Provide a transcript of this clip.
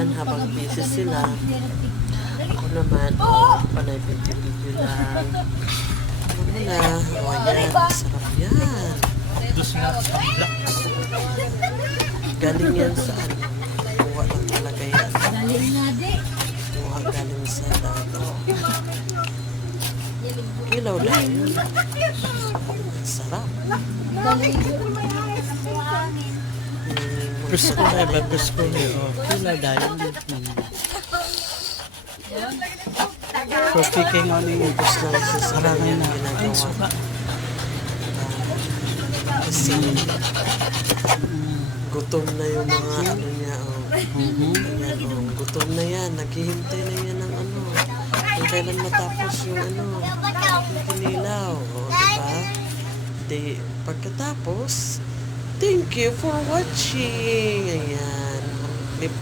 Ayan, habang busy sila, ako naman, panay video lang. Ano na, ayan, sarap yan. Dus nga sa black. Galing yan sa ano, kuha lang talaga yan. Galing nga di. Kuha galing sa dato. Kilaw lang yun. Sarap. Galing. Gusto ko na iba, gusto ko na. Kila dahil. So, picking on yung Ubus lang sa sarap yan ginagawa. Kasi gutom na yung mga ano niya. Ayan, gutom na yan. Naghihintay na yan ng ano. Kung kailan matapos yung ano. Kinilaw. Diba? Pagkatapos, thank you for watching. Ayan.